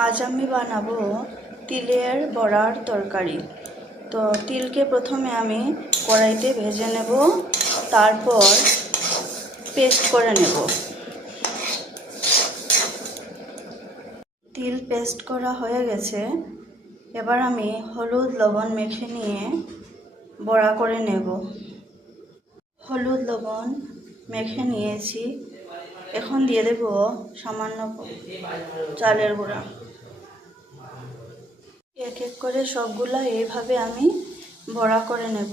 আজ আমি বানাবো তিলের বড়ার তরকারি। তো তিলকে প্রথমে আমি কড়াইতে ভেজে নেব, তারপর পেস্ট করে নেব। তিল পেস্ট করা হয়ে গেছে। এবার আমি হলুদ লবণ মেখে নিয়ে বড়া করে নেব। হলুদ লবণ মেখে নিয়েছি। এখন দিয়ে দেব সামান্য চালের গুঁড়া। এক এক করে সবগুলা এইভাবে আমি বড়া করে নেব।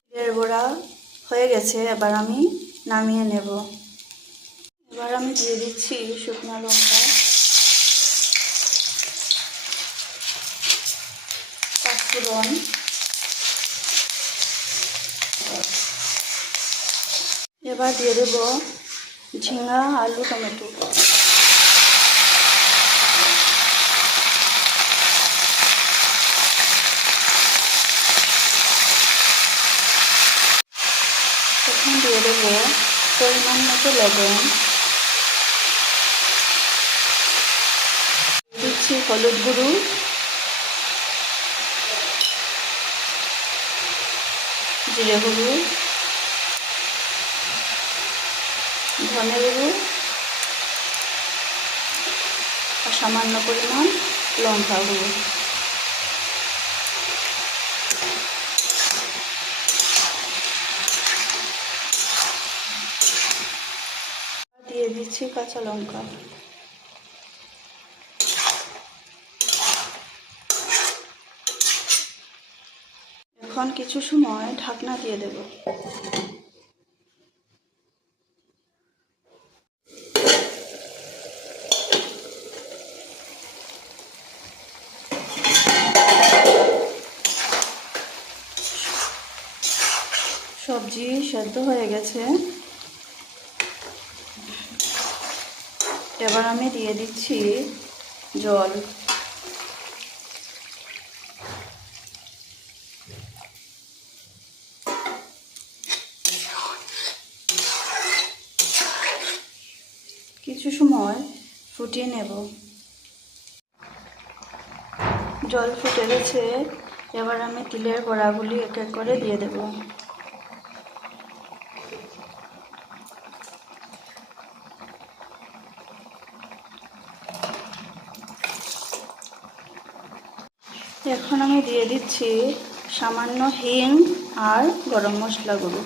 তিলের বড়া হয়ে গেছে, এবার আমি নামিয়ে নেব। এবার আমি দিয়ে দিচ্ছি শুকনো লঙ্কা, পাঁচফোড়ন, এবার দিয়ে দেব ঝিঙা, আলু, টমেটো। এখন দিয়ে দেব পরিমাণ মতো লবণ, দিচ্ছি হলুদ গুঁড়ো, জিরে গুঁড়ো, ধনে গুঁড়ো আর সামান্য পরিমাণ লঙ্কা গুঁড়ো। দিয়ে দিচ্ছি কাঁচা লঙ্কা। এখন কিছু সময় ঢাকনা দিয়ে দেব। সবজি সেদ্ধ হয়ে গেছে। এবার আমি দিয়ে দিচ্ছি জল। কিছু সময় ফুটিয়ে নেব। জল ফুটে গেছে। এবার আমি তিলের বড়াগুলি এক এক করে দিয়ে দেব। এখন আমি দিয়ে দিচ্ছি সামান্য হিং আর গরম মশলা গুঁড়ো।